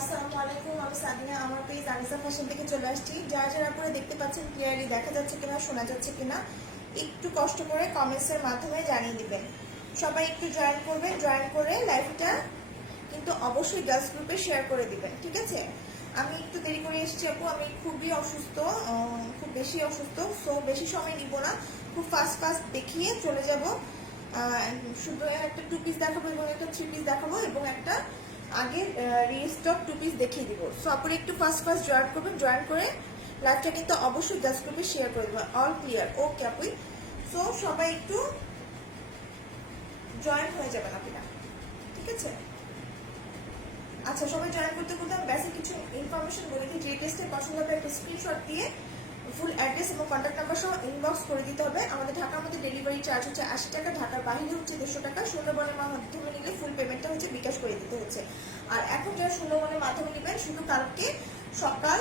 আসসালামু আলাইকুম, আমি সাদিনা। আমার পেজ আনিসা ফ্যাশন থেকে চলে আসছি। যারা যারা পরে দেখতে পাচ্ছেন ক্লিয়ারলি দেখা যাচ্ছে কিনা, শোনা যাচ্ছে কিনা, একটু কষ্ট করে কমেন্টসের মাধ্যমে জানিয়ে দিবেন। সবাই একটু জয়েন করবেন, জয়েন করে লাইভটা কিন্তু অবশ্যই গার্লস গ্রুপে শেয়ার করে দিবেন, ঠিক আছে? আমি একটু দেরি করে এসেছি আপু, আমি খুবই অসুস্থ, খুব বেশি অসুস্থ। সো বেশি সময় নিব না, খুব ফাস্ট ফাস্ট দেখিয়ে চলে যাব। শুধু একটা 2 পিস দেখাবো এবং একটা 3 পিস দেখাবো এবং একটা আগে রিস্টক 2 পিস দেখিয়ে দিব। সো আপনি একটু ফাস্ট ফাস্ট জয়েন করবেন, জয়েন করে লাইভটা কিন্তু অবশ্যই গার্লস গ্রুপে শেয়ার করে দেবেন। All clear? ওকে আপু। সো সবাই একটু জয়েন হয়ে যাবেন আপনারা, ঠিক আছে? আচ্ছা, সবাই জয়েন করতে করতে আমি বেসিক কিছু ইনফরমেশন বলে দিই। যে ড্রেসটা পছন্দ হবে একটা স্ক্রিনশট দিয়ে ফুল অ্যাড্রেস এবং কন্ট্যাক্ট নাম্বার সহ ইনবক্স করে দিতে হবে। আমাদের ঢাকার মধ্যে ডেলিভারি চার্জ হচ্ছে 80 টাকা, ঢাকার বাইরে হচ্ছে 150 টাকা। সুন্দরবনের মাধ্যমে নিলে ফুল পেমেন্টটা হচ্ছে বিকাশ করে দিতে হচ্ছে। আর এখন যারা সুন্দরবনের মাধ্যমে নেবেন, শুধু কালকে সকাল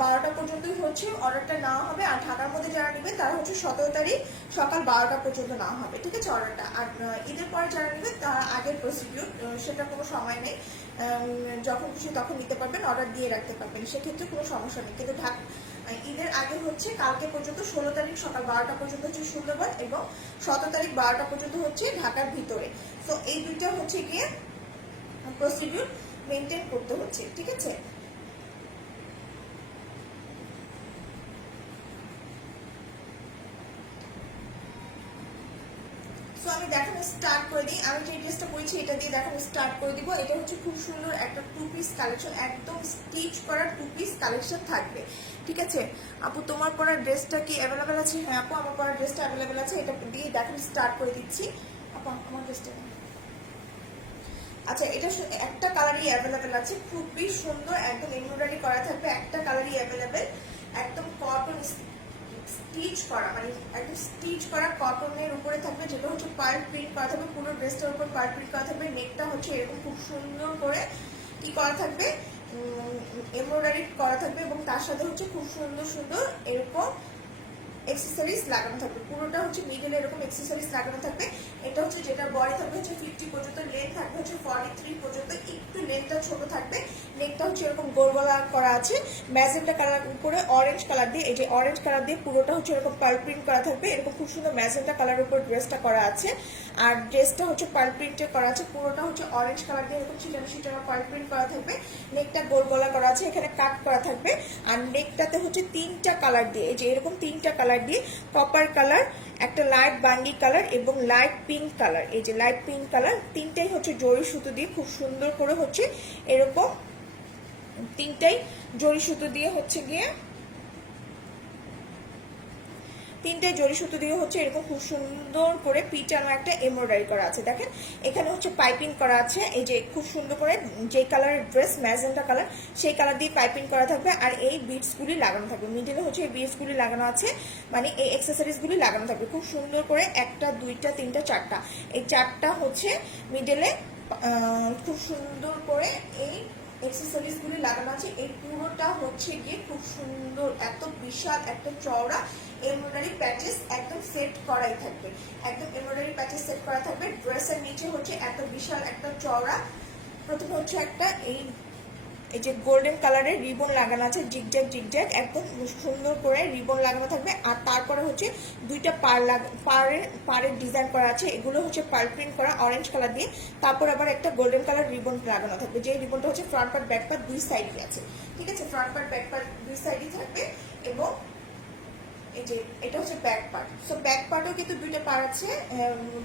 12টা পর্যন্তই হচ্ছে অর্ডারটা নেওয়া হবে। আর ঢাকার মধ্যে যারা নেবে তারা হচ্ছে 17 তারিখ সকাল 12টা পর্যন্ত নেওয়া হবে, ঠিক আছে অর্ডারটা। আর ঈদের পরে যারা নেবে তারা আগের প্রসিডিউর, সেটা কোনো সময় নেই, যখন খুশি তখন নিতে পারবেন, অর্ডার দিয়ে রাখতে পারবেন, সেক্ষেত্রে কোনো সমস্যা নেই। কিন্তু ঈদের আগে হচ্ছে কালকে পর্যন্ত 16 তারিখ সকাল 12টা পর্যন্ত হচ্ছে সুন্দরবন এবং 17 তারিখ 12টা পর্যন্ত হচ্ছে ঢাকার ভিতরে। তো এই দুইটা হচ্ছে গিয়ে প্রসিডিউর মেনটেন করতে হচ্ছে, ঠিক আছে? সো আমি দেখানো স্টার্ট করে দিই। আমি যে ড্রেসটা পরেছি এটা দিয়ে দেখানো স্টার্ট করে দিব। এটা হচ্ছে খুব সুন্দর একটা 2 পিস কালেকশন, একদম স্টিচ করা 2 পিস কালেকশন থাকবে, ঠিক আছে? আপু তোমার পরা ড্রেসটা কি অ্যাভেলেবেল আছে? হ্যাঁ আপু, আমার পরা ড্রেসটা অ্যাভেলেবেল আছে। এটা দিয়ে দেখানো স্টার্ট করে দিচ্ছি। আপু আমার ড্রেসটা, আচ্ছা, এটা একটা কালারই অ্যাভেলেবেল আছে, খুবই সুন্দর, একদম এমব্রয়ডারি করা থাকবে। একটা কালারই অ্যাভেলেবেল, একদম কটন স্টিচ করা, মানে একদম স্টিচ করা কটনের উপরে থাকবে, যেটা হচ্ছে পার্ল প্রিন্ট করা থাকবে। পুরো ড্রেসটার উপর পার্ল প্রিন্ট করা থাকবে। নেকটা হচ্ছে এরকম খুব সুন্দর করে কি করা থাকবে, এমব্রয়ডারি করা থাকবে এবং তার সাথে হচ্ছে খুব সুন্দর সুন্দর এরকম এক্সেসরিজ লাগানো থাকবে। পুরোটা হচ্ছে মিডলে এরকম এক্সেসরিজ লাগানো থাকবে। এটা হচ্ছে যেটা বডি থাকবে হচ্ছে 50 পর্যন্ত, লেন্থ থাকবে হচ্ছে 43 পর্যন্ত, একটু লেন্থটা ছোট থাকবে। নেকটা হচ্ছে এরকম গোল গলা করা আছে ম্যাজেন্টা কালার উপরে অরেঞ্জ কালার দিয়ে, এই যে অরেঞ্জ কালার দিয়ে পুরোটা হচ্ছে এরকম পার্ল প্রিন্ট করা থাকবে। এরকম খুব সুন্দর ম্যাজেন্টা কালার উপর ড্রেসটা করা আছে। আর ড্রেসটা হচ্ছে পার্ল প্রিন্টে করা আছে, পুরোটা হচ্ছে অরেঞ্জ কালার দিয়ে এরকম ছিটানো ছিটানো পার্ল প্রিন্ট করা থাকবে। নেকটা গোল গলা করা আছে, এখানে কাট করা থাকবে। আর নেকটাতে হচ্ছে 3টা কালার দিয়ে, এই যে এরকম 3টা কালার দিয়ে, কপার কালার, একটা লাইট বাঙ্গি কালার এবং লাইট পিঙ্ক কালার। এই যে লাইট পিঙ্ক কালার, তিনটাই হচ্ছে জরি সুতো দিয়ে খুব সুন্দর করে হচ্ছে এরকম, তিনটাই জরি সুতো দিয়ে হচ্ছে গিয়ে, তিনটে জরি সুতো দিয়ে হচ্ছে এরকম খুব সুন্দর করে পিটানো একটা এমব্রয়ডারি করা আছে। দেখেন এখানে হচ্ছে পাইপিং করা আছে, এই যে খুব সুন্দর করে যে কালারের ড্রেস ম্যাজেন্টা কালার, সেই কালার দিয়ে পাইপিং করা থাকবে। আর এই বিটসগুলি লাগানো থাকবে মিডিলে, হচ্ছে এই বিটসগুলি লাগানো আছে, মানে এই অ্যাক্সেসরিজগুলি লাগানো থাকবে খুব সুন্দর করে। একটা, দুইটা, তিনটা, চারটা, এই চারটা হচ্ছে মিডিলে খুব সুন্দর করে এই অ্যাক্সেসরিজগুলি লাগানো আছে। এই পুরোটা হচ্ছে গিয়ে খুব সুন্দর, এত বিশাল একটা চওড়া এমব্রয়ডারি প্যাচেস একদম সেট করাই থাকবে, একদম এমব্রয়ডারি প্যাচেস সেট করা থাকবে। ড্রেসের নিচে হচ্ছে এত বিশাল একটা চওড়া, প্রথমে হচ্ছে একটা এই যে গোল্ডেন কালারের রিবন লাগানো আছে, জিগজ্যাগ জিগজ্যাগ একদম সুন্দর করে রিবন লাগানো থাকবে। আর তারপরে হচ্ছে দুইটা পাড়ের ডিজাইন করা আছে, এগুলো হচ্ছে পার্ল প্রিন্ট করা অরেঞ্জ কালার দিয়ে। তারপর আবার একটা গোল্ডেন কালার রিবন লাগানো থাকবে, যে রিবনটা হচ্ছে ফ্রন্ট পার্ট ব্যাক পার্ট দুই সাইডে আছে, ঠিক আছে? ফ্রন্ট পার্ট ব্যাক পার্ট দুই সাইডই থাকবে। এবং এই যে এটা হচ্ছে ব্যাক পার্ট। সো ব্যাক পার্টেও কিন্তু দুইটা পার্ট আছে,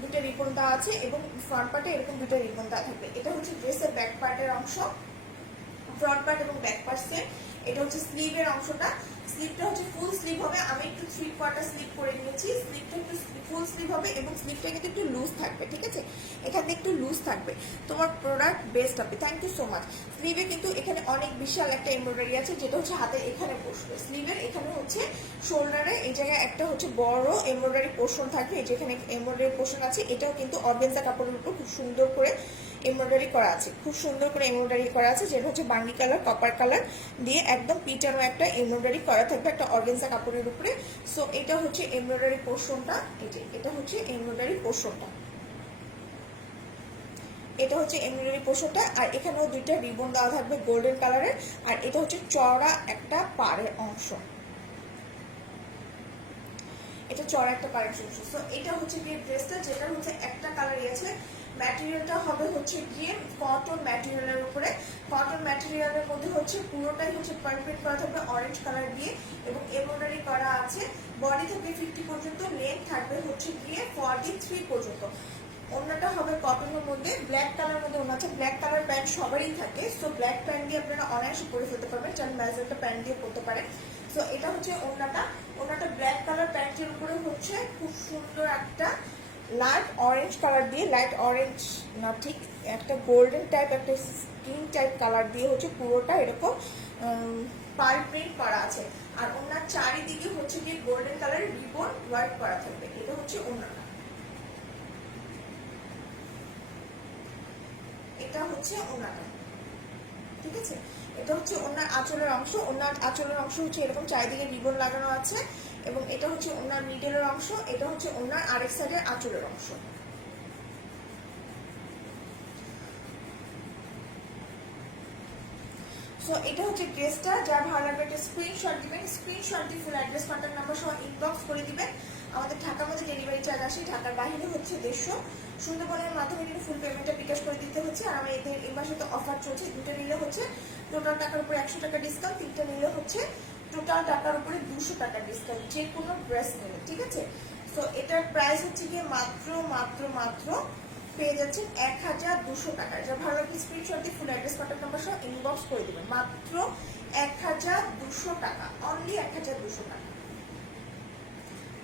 দুইটা রিবন দেওয়া আছে এবং ফ্রন্ট পার্টে এরকম দুইটা রিবন দেওয়া থাকবে। এটা হচ্ছে ড্রেসের ব্যাক পার্টের অংশ, ফ্রন্ট পার্ট এবং ব্যাক পার্ট সেট। এটা হচ্ছে স্লিভের অংশটা, স্লিভটা হচ্ছে ফুল স্লিভ হবে। আমি একটু 3/4 স্লিভ করে নিয়েছি, স্লিভটা একটু ফুল স্লিভ হবে এবং স্লিভটা কিন্তু একটু লুজ থাকবে, ঠিক আছে? এখানে একটু লুজ থাকবে। তোমার প্রোডাক্ট বেস্ট হবে, থ্যাংক ইউ সো মাচ। স্লিভে কিন্তু এখানে অনেক বিশাল একটা এমব্রয়ডারি আছে, যেটা হচ্ছে হাতে এখানে বসবে। স্লিভের এখানে হচ্ছে শোল্ডারে এই জায়গায় একটা হচ্ছে বড় এমব্রয়ডারি পোর্শন থাকবে, এই যেখানে এমব্রয়ডারি পোর্শন আছে, এটাও কিন্তু অর্গানজা কাপড়ের উপর খুব সুন্দর করে এমব্রয়ডারি করা আছে, খুব সুন্দর করে এমব্রয়ডারি করা আছে, যেটা হচ্ছে বাঙ্গি কালার কপার কালার দিয়ে একদম পিটানো একটা এমব্রয়ডারি করা থাকবে একটা অর্গানজা কাপড়ের উপরে। সো এটা হচ্ছে এমব্রয়ডারি পোর্শনটা, এই যে এটা হচ্ছে এমব্রয়ডারি পোর্শনটা। এটা হচ্ছে এমব্রয়ডারি পোর্শনটা, আর এখানেও দুইটা রিবন দেওয়া থাকবে গোল্ডেন কালারের, আর এটা হচ্ছে চওড়া একটা পাড়ের অংশ, এটা চড়া একটা পাড়ের অংশ। সো এটা হচ্ছে গিয়ে ড্রেসটা, যেটা হচ্ছে একটা কালারই আছে। ম্যাটেরিয়ালটা হবে হচ্ছে গিয়ে কটন ম্যাটেরিয়ালের উপরে, কটন ম্যাটেরিয়ালের মধ্যে হচ্ছে পুরোটাই হচ্ছে পারফেক্ট করা থাকবে অরেঞ্জ কালার দিয়ে এবং এমব্রয়ডারি করা আছে। বডি থাকবে 50 পর্যন্ত, লেন্থ থাকবে হচ্ছে গিয়ে 43 পর্যন্ত। ওড়নাটা হবে কটনের মধ্যে, ব্ল্যাক কালার মধ্যে ওড়না আছে। ব্ল্যাক কালার প্যান্ট সবারই থাকে, সো ব্ল্যাক প্যান্ট দিয়ে আপনারা অনায়াসে পরে ফেলতে পারবেন, চান ম্যাজেন্টা প্যান্ট দিয়ে পরতে পারেন। সো এটা হচ্ছে ওড়নাটা, ওড়নাটা ব্ল্যাক কালার প্যান্টের উপরে হচ্ছে খুব সুন্দর একটা লাইট অরেঞ্জ কালার দিয়ে, লাইট অরেঞ্জ না ঠিক একটা গোল্ডেন টাইপ, একটা স্কিন টাইপ কালার দিয়ে হচ্ছে পুরোটা এরকম পাল প্রিন্ট করা আছে। আর ওনার চারিদিকে হচ্ছে গিয়ে গোল্ডেন কালারের রিবন ওয়ার্ক করা থাকবে। এটা হচ্ছে ওনাটা, এটা হচ্ছে ওনাটা, ঠিক আছে। এটা হচ্ছে ওনার আঁচলের অংশ, ওনার আঁচলের অংশ হচ্ছে এরকম চারিদিকে রিবন লাগানো আছে, এবং এটা হচ্ছে ওনার মিডলের অংশ, এটা হচ্ছে ওনার আরেক সাইডের আঁচলের অংশ। সো এটা হচ্ছে ড্রেসটা, যার ভালো লাগবে একটা স্ক্রিনশট দিবেন, স্ক্রিনশট দিয়ে ফুল অ্যাড্রেস কন্ট্যাক্ট নাম্বার সহ ইনবক্স করে দিবেন। আমাদের ঢাকার মধ্যে ডেলিভারি চার্জ আসে, ঢাকার বাইরে হচ্ছে 150। সুন্দরবনের মাধ্যমে কিন্তু ফুল পেমেন্টটা বিকাশ করে দিতে হচ্ছে। আর আমি এদের এই মাসে তো অফার চলছে, দুটো নিলে হচ্ছে টোটাল টাকার উপরে 100 টাকা ডিসকাউন্ট, তিনটা নিলে হচ্ছে টোটাল টাকার উপরে 200 টাকা ডিসকাউন্ট, যে কোনো ড্রেস নিলে, ঠিক আছে। সো এটার প্রাইস হচ্ছে গিয়ে মাত্র মাত্র মাত্র পেয়ে যাচ্ছেন 1200 টাকা। যা ভালো লাগবে স্ক্রিনশট দিয়ে ফুল অ্যাড্রেস কন্ট্যাক্ট নাম্বার সহ ইনবক্স করে দিবেন। মাত্র 1200 টাকা, অনলি 1200 টাকা।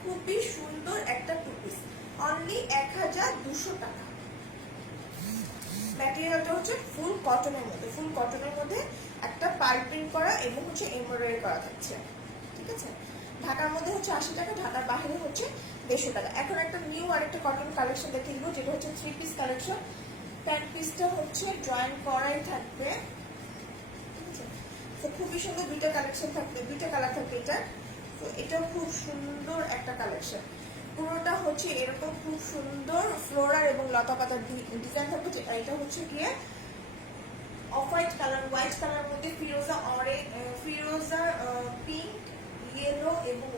খুবই সুন্দর একটা টু পিস, অনলি 1200 টাকা। ম্যাটেরিয়ালটা হচ্ছে ফুল কটনের মধ্যে, ফুল কটনের মধ্যে একটা পাল প্রিন্ট করা এবং হচ্ছে এমব্রয়ডারি করা থাকছে, ঠিক আছে। ঢাকার মধ্যে হচ্ছে 80 টাকা, ঢাকার বাইরে হচ্ছে 150 টাকা। এখন একটা নিউ আরেকটা কটন কালেকশন দেখে দিব, যেটা হচ্ছে 3 পিস কালেকশন। প্যান্ট পিসটা হচ্ছে ড্রয়িং করাই থাকবে, ঠিক আছে। তো খুবই সুন্দর দুইটা কালেকশন থাকবে, দুইটা কালার থাকবে এটা। তো এটা খুব সুন্দর একটা কালেকশন, পুরোটা হচ্ছে এরকম খুব সুন্দর ফ্লোরাল এবং লতা পাতার ডিজাইন থাকবে। এটা হচ্ছে গিয়ে off white colour, white colour মধ্যে ফিরোজা ফিরোজা পিঙ্ক, ইয়েলো এবং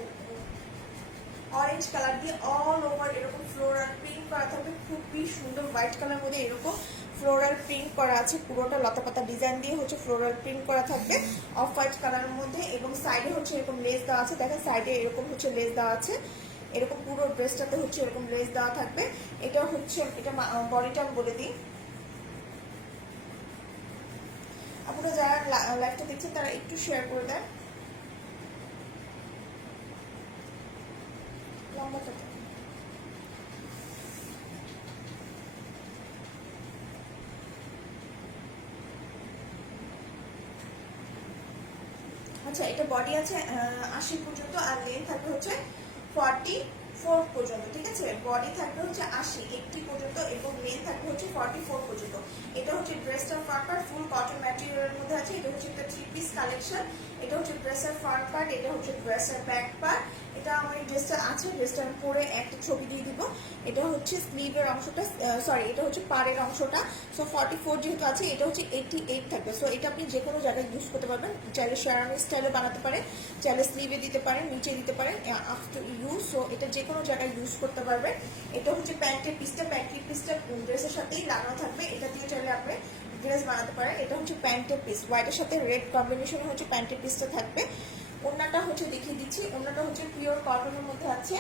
অরেঞ্জ কালার দিয়ে অল ওভার এরকম ফ্লোরাল প্রিন্ট করা থাকবে। খুবই সুন্দর হোয়াইট কালার মধ্যে এরকম ফ্লোরাল প্রিন্ট করা আছে, পুরোটা লতা পাতা ডিজাইন দিয়ে হচ্ছে ফ্লোরাল প্রিন্ট করা থাকবে অফ হোয়াইট কালারের মধ্যে, এবং সাইডে হচ্ছে এরকম লেস দেওয়া আছে। দেখেন সাইডে এরকম হচ্ছে লেস দেওয়া আছে, এরকম পুরো ড্রেসটাতে হচ্ছে এরকম লেস দেওয়া থাকবে। এটা হচ্ছে, এটা বডিটা আমি বলে দিই, আপনারা যারা লাইভটা দেখছেন তারা একটু শেয়ার করে দেন। লম্বাটা আচ্ছা, এটা বডি আছে 80 পর্যন্ত, আর লেন্থ থাকবে হচ্ছে 44 পর্যন্ত, ঠিক আছে। বডি থাকবে হচ্ছে 80 পর্যন্ত এবং লেন্থ থাকবে হচ্ছে 44 পর্যন্ত। এটা হচ্ছে ড্রেসটার ফ্রন্ট পার্ট, ফুল কটন ম্যাটেরিয়ালের মধ্যে আছে। এটা হচ্ছে একটা 3 পিস কালেকশন। এটা হচ্ছে ড্রেসের ফ্রন্ট পার্ট, এটা হচ্ছে ড্রেসের ব্যাক পার্ট। এটা আমার এই ড্রেসটা আছে, ড্রেসটা আমি পরে একটা ছবি দিয়ে দিব। এটা হচ্ছে স্লিভের অংশটা, সরি এটা হচ্ছে পাড়ের অংশটা। সো 44 যেহেতু আছে, এটা হচ্ছে 88 থাকবে। সো এটা আপনি যে কোনো জায়গায় ইউজ করতে পারবেন, চাইলে শেরানি স্টাইলে বানাতে পারেন, চাইলে স্লিভে দিতে পারেন, নিচে দিতে পারেন, আফটার ইউজ। সো এটা যে কোনো জায়গায় ইউজ করতে পারবেন। এটা হচ্ছে প্যান্টের পিসটা, প্যান্টের পিসটা ড্রেসের সাথেই লাগানো থাকবে, এটা দিয়ে চাইলে আপনি ড্রেস বানাতে পারেন। এটা হচ্ছে প্যান্টের পিস, হোয়াইটের সাথে রেড কম্বিনেশনে হচ্ছে প্যান্টের পিসটা থাকবে। ওড়নাটা হচ্ছে দেখিয়ে দিচ্ছি, ওড়নাটা হচ্ছে পিওর কটনের মধ্যে আছে।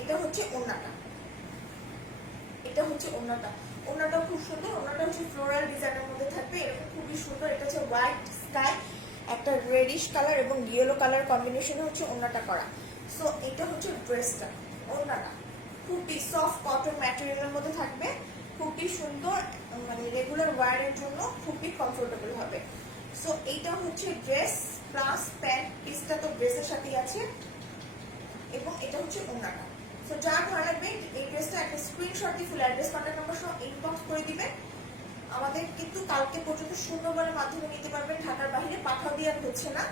এটা হচ্ছে ওড়নাটা, এটা হচ্ছে ওড়নাটা, ওড়নাটাও খুব সুন্দর। ওড়নাটা হচ্ছে ফ্লোরাল ডিজাইনের মধ্যে থাকবে, এরকম খুবই সুন্দর। এটা হচ্ছে হোয়াইট স্কাই, একটা রেডিশ কালার এবং ইয়েলো কালার কম্বিনেশনে হচ্ছে ওড়নাটা করা। সো এটা হচ্ছে ড্রেসটা, ওড়নাটা খুবই সফট কটন ম্যাটেরিয়ালের মধ্যে থাকবে, খুবই সুন্দর, মানে রেগুলার ওয়্যারের জন্য খুবই কমফোর্টেবল হবে। সো এইটা হচ্ছে ড্রেস প্লাস প্যান্ট পিসটা তো ড্রেসের সাথেই আছে, এবং এটা হচ্ছে ওড়নাটা। সো যার ভালো লাগবে এই ড্রেসটা একটা স্ক্রিনশট দিয়ে ফুল অ্যাড্রেস কন্ট্যাক্ট নাম্বার সহ ইনবক্স করে দিবেন। আমাদের কিন্তু কালকে পর্যন্ত শূন্যবারের মাধ্যমে নিতে পারবেন, ঢাকার বাইরে পাঠাও দিয়ে হচ্ছে না।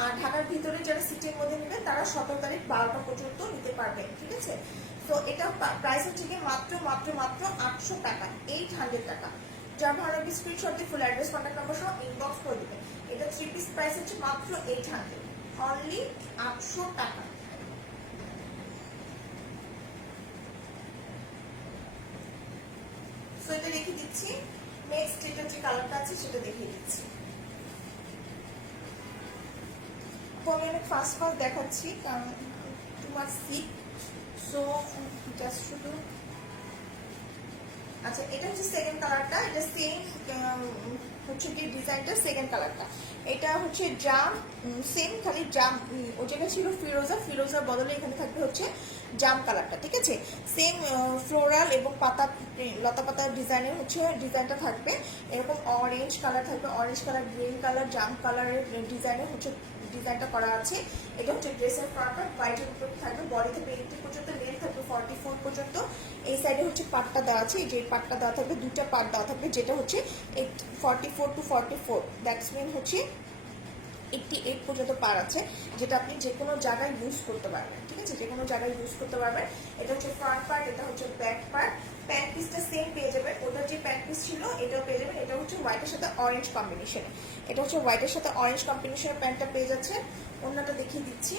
আর ঢাকার ভিতরে যারা সিটির মধ্যে নেবেন তারা 17 তারিখ 12টা পর্যন্ত নিতে পারবেন, ঠিক আছে। তো এটা প্রাইস হচ্ছে কি মাত্র মাত্র মাত্র 800 টাকা, 800 টাকা। যার ভালো লাগবে স্ক্রিনশট দিয়ে ফুল অ্যাড্রেস কন্ট্যাক্ট নাম্বার সহ ইনবক্স করে দিবেন। এটা 3 পিস প্রাইস হচ্ছে মাত্র 800, অনলি 800 টাকা। সো এটা রেখে দিচ্ছি। নেক্সট এটা যে কালারটা আছে সেটা দেখিয়ে দিচ্ছি। তো আমি অনেক ফাস্ট ফাস্ট দেখাচ্ছি কারণ too much sick. So just শুধু আচ্ছা, এটা হচ্ছে সেকেন্ড কালারটা। এটা সেম হচ্ছে কি ডিজাইনটা সেকেন্ড কালারটা। এটা হচ্ছে জাম, সেম খালি জাম, ও যেটা ছিল ফিরোজা, ফিরোজার বদলে এখানে থাকবে হচ্ছে জাম কালারটা, ঠিক আছে। সেম ফ্লোরাল এবং পাতা, লতা পাতার ডিজাইনের হচ্ছে ডিজাইনটা থাকবে। এরকম অরেঞ্জ কালার থাকবে, অরেঞ্জ কালার, গ্রিন কালার, জাম কালারের ডিজাইনের হচ্ছে ডিজাইনটা করা আছে। এটা হচ্ছে ড্রেসের ফ্রন্ট পার্ট, হোয়াইটের উপর থাকবে, বডি থেকে 80 পর্যন্ত, লেন্থ থাকবে 44 পর্যন্ত। এই সাইডে হচ্ছে পাটটা দেওয়া আছে, এই যে পাটটা দেওয়া থাকবে, দুটা পার্ট দেওয়া থাকবে, যেটা হচ্ছে 44 টু 44, দ্যাটস মিন হচ্ছে 88 পর্যন্ত পার আছে, যেটা আপনি যে কোনো জায়গায় ইউজ করতে পারবেন, ঠিক আছে, যে কোনো জায়গায় ইউজ করতে পারবেন। এটা হচ্ছে ফ্রন্ট পার্ট, এটা হচ্ছে ব্যাক পার্ট। প্যান্ট পিসটা সেম পেয়ে যাবেন, ওটার যে প্যান্ট পিস ছিল এটাও পেয়ে যাবেন। এটা হচ্ছে হোয়াইটের সাথে অরেঞ্জ কম্বিনেশনে, এটা হচ্ছে হোয়াইটের সাথে অরেঞ্জ কম্বিনেশনের প্যান্টটা পেয়ে যাচ্ছে। অন্যটা দেখিয়ে দিচ্ছি।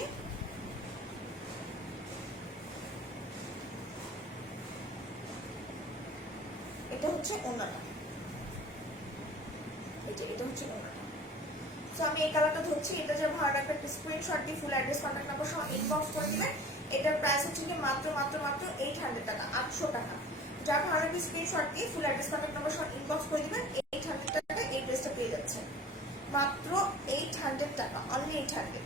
এটা হচ্ছে ওন্নাটা, এটা হচ্ছে ওন্নাটা। সো আমি এই কালারটা ধরছি। এটা যে ভালো লাগবে একটা স্ক্রিনশট দিয়ে ফুল অ্যাড্রেস কন্ট্যাক্ট নাম্বার সহ ইনবক্স করে দিবেন। এটার প্রাইস হচ্ছে কি মাত্র মাত্র মাত্র 800 টাকা, 800 টাকা। যার ভালো লাগবে স্ক্রিনশট দিয়ে ফুল অ্যাড্রেস কন্ট্যাক্ট নাম্বার সহ ইনবক্স করে দিবেন। 800 টাকা এই ড্রেসটা পেয়ে যাচ্ছে, মাত্র 800 টাকা, অনলি 800।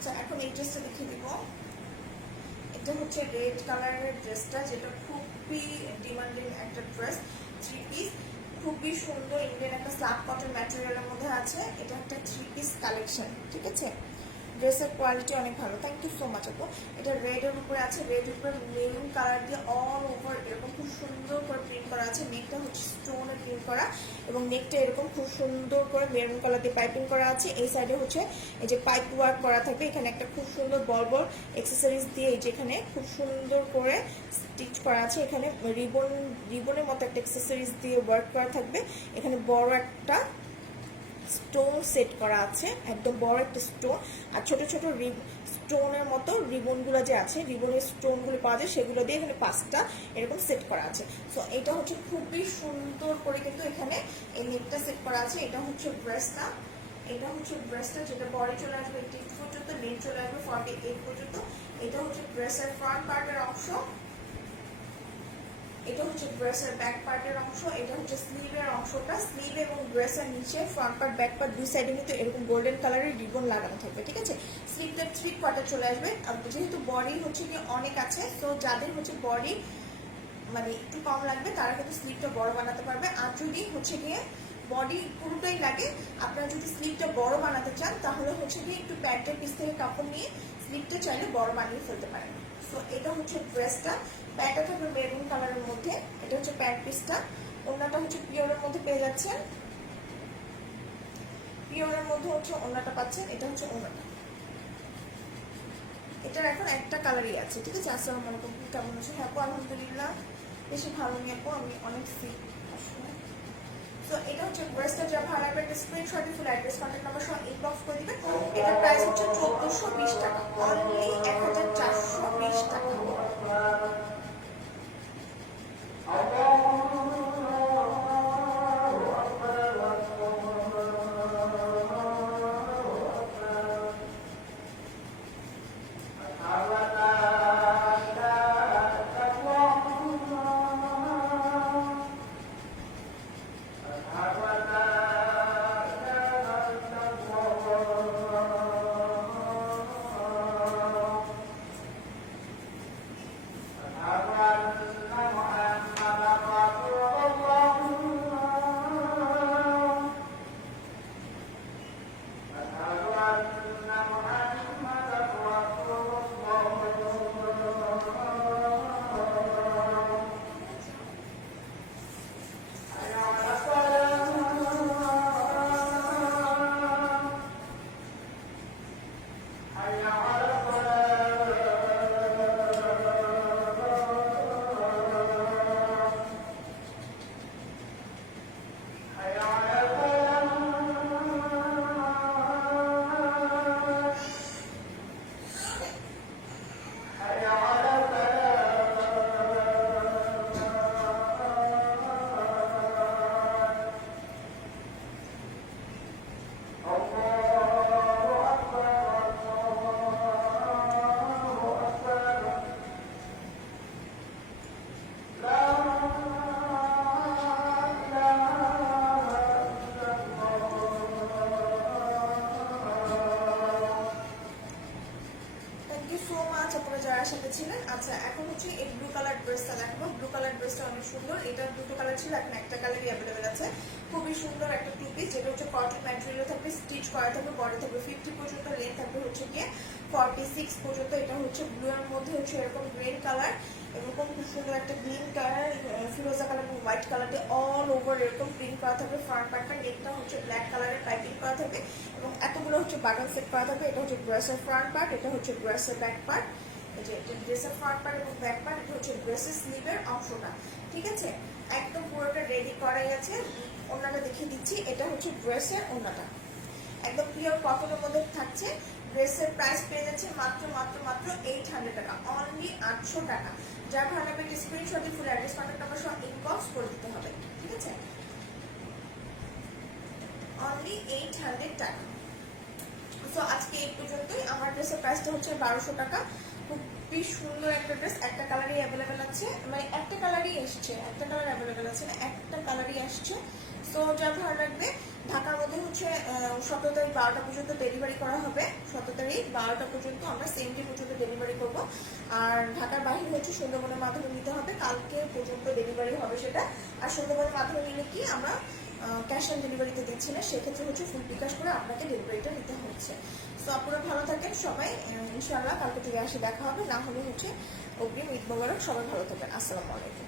আচ্ছা, এখন এই ড্রেসটা দেখিয়ে দিব। এটা হচ্ছে রেড কালারের ড্রেসটা, যেটা খুবই ডিমান্ডিং একটা ড্রেস, 3 পিস, খুবই সুন্দর ইন্ডিয়ান একটা স্লাব কটন ম্যাটেরিয়ালের মধ্যে আছে। এটা একটা 3 পিস কালেকশন, ঠিক আছে। ড্রেসের কোয়ালিটি অনেক ভালো, থ্যাংক ইউ সো মাচ আপু। এটা রেডের উপরে আছে, রেডের উপরে মেরুন কালার দিয়ে অল ওভার এরকম খুব সুন্দর করে প্রিন্ট করা আছে। নেকটা হচ্ছে স্টোনে প্রিন্ট করা এবং নেকটা এরকম খুব সুন্দর করে মেরুন কালার দিয়ে পাইপিং করা আছে। এই সাইডে হচ্ছে এই যে পাইপ ওয়ার্ক করা থাকবে, এখানে একটা খুব সুন্দর বল বল অ্যাক্সেসরিজ দিয়ে এই যেখানে খুব সুন্দর করে স্টিচ করা আছে। এখানে রিবনের মতো একটা অ্যাক্সেসরিজ দিয়ে ওয়ার্ক করা থাকবে। এখানে বড় একটা স্টোন সেট করা আছে, একদম বড় একটা স্টোন, আর ছোট ছোট স্টোনের মতো রিবনগুলো যে আছে, রিবনের স্টোনগুলো পাওয়া যায়, সেগুলো দিয়ে এখানে 5টা এরকম সেট করা আছে। সো এটা হচ্ছে খুবই সুন্দর করে কিন্তু এখানে এই নেকটা সেট করা আছে। এটা হচ্ছে ব্রেসটা, এটা হচ্ছে ব্রেসটা, যেটা বডি চলে আসবে 80 পর্যন্ত, লেন্থ চলে আসবে 48 পর্যন্ত। এটা হচ্ছে ব্রেসের ফ্রন্ট পার্টের অংশ, এটা হচ্ছে ড্রেসের ব্যাক পার্টের অংশ, এটা হচ্ছে স্লিভের অংশটা। স্লিভ এবং ড্রেসের নিচে ফ্রন্ট পার্ট ব্যাক পার্ট দুই সাইডে কিন্তু এরকম গোল্ডেন কালারের রিবন লাগানো থাকবে, ঠিক আছে। স্লিভটা 3 কোয়ার্টার চলে আসবে। যেহেতু বডি হচ্ছে কি অনেক আছে, তো যাদের হচ্ছে বডি মানে একটু কম লাগবে তারা কিন্তু স্লিভটা বড় বানাতে পারবে। আর যদি হচ্ছে গিয়ে বডি পুরোটাই লাগে, আপনারা যদি স্লিভটা বড় বানাতে চান তাহলে হচ্ছে গিয়ে একটু প্যান্টের পিস থেকে কাপড় নিয়ে স্লিভটা চাইলে বড় বানিয়ে ফেলতে পারেন। সো এটা হচ্ছে ড্রেসটা, প্যান্টটা থাকবে মেরুন কালারের মধ্যে, এটা হচ্ছে প্যান্ট পিসটা। ওড়নাটা হচ্ছে পিওরের মধ্যে পেয়ে যাচ্ছেন, পিওরের মধ্যে হচ্ছে ওড়নাটা পাচ্ছেন। এটা হচ্ছে ওড়নাটা, এটার এখন একটা কালারই আছে, ঠিক আছে। আসসালামু আলাইকুম, কেমন আছো? হ্যাঁ আপু, আলহামদুলিল্লাহ বেশি ভালো নেই আপু, আমি অনেক সিক আসলে। তো এটা হচ্ছে ড্রেসটা, যা ভালো লাগবে একটা screenshot full address contact number সহ ইনবক্স করে দিবেন। এটার প্রাইস হচ্ছে 1420 টাকা, অনলি 1420 টাকা। হচ্ছে এই ব্লু কালার ড্রেসটা দেখাবো। ব্লু কালার ড্রেসটা অনেক সুন্দর। এটা দুটো কালার ছিল, এখন একটা কালারই অ্যাভেলেবেল আছে। খুবই সুন্দর একটা টু পিস, যেটা হচ্ছে কটন ম্যাটেরিয়াল থাকবে, স্টিচ করা থাকবে, বডি থাকবে 50 পর্যন্ত, লেন্থ থাকবে হচ্ছে গিয়ে 46 পর্যন্ত। এটা হচ্ছে ব্লু এর মধ্যে হচ্ছে এরকম গ্রিন কালার, এরকম খুব সুন্দর একটা গ্রিন কালার, ফিরোজা কালার এবং হোয়াইট কালার দিয়ে অল ওভার এরকম প্রিন্ট করা থাকবে। ফ্রন্ট পার্টটা নেকটা হচ্ছে ব্ল্যাক কালারের পাইপিং করা থাকবে এবং এতগুলো হচ্ছে বাটন সেট করা থাকবে। এটা হচ্ছে ড্রেসের ফ্রন্ট পার্ট, এটা হচ্ছে ড্রেসের ব্যাক পার্ট। এই যে ড্রেসের ফ্রন্ট পার্ট এবং ব্যাক পার্ট, এটা হচ্ছে ড্রেসের স্লিভের অংশটা। ঠিক আছে, একদম পুরোটা রেডি করাই আছে। ওড়নাটা দেখিয়ে দিচ্ছি, এটা হচ্ছে ড্রেসের ওড়নাটা, একদম পিওর কটনের মধ্যে থাকছে। ড্রেসের প্রাইস পেয়ে যাচ্ছে মাত্র মাত্র মাত্র 800 টাকা, অনলি 800 টাকা। যার ভালো লাগবে স্ক্রিনশট দিয়ে ফুল অ্যাড্রেস কন্ট্যাক্ট নাম্বার সহ ইনবক্স করে দিতে হবে। ঠিক আছে, অনলি 800 টাকা। সো আজকে এই পর্যন্তই। আমার ড্রেসের প্রাইসটা হচ্ছে 1200 টাকা। খুবই সুন্দর একটা ড্রেস, একটা কালারই অ্যাভেলেবেল আছে, মানে একটা কালারই এসছে, একটা কালার অ্যাভেলেবেল আছে না, একটা কালারই আসছে। সো যা ভালো লাগবে, ঢাকার মধ্যে হচ্ছে 17 তারিখ 12টা পর্যন্ত ডেলিভারি করা হবে। 17 তারিখ 12টা পর্যন্ত আমরা সেম ডে পর্যন্ত ডেলিভারি করব। আর ঢাকার বাইরে হচ্ছে সুন্দরবনের মাধ্যমে নিতে হবে, কালকে পর্যন্ত ডেলিভারি হবে সেটা। আর সুন্দরবনের মাধ্যমে নিলে কি আমরা ক্যাশ অন ডেলিভারিতে দিচ্ছি না, সেক্ষেত্রে হচ্ছে ফুল বিকাশ করে আপনাকে ডেলিভারিটা নিতে হচ্ছে। সো আপনারা ভালো থাকেন সবাই, ইনশাআল্লাহ কালকে থেকে আসে দেখা হবে, না হলে হচ্ছে অগ্রিম ঈদ মোবারক। সবাই ভালো থাকবেন, আসসালামু আলাইকুম।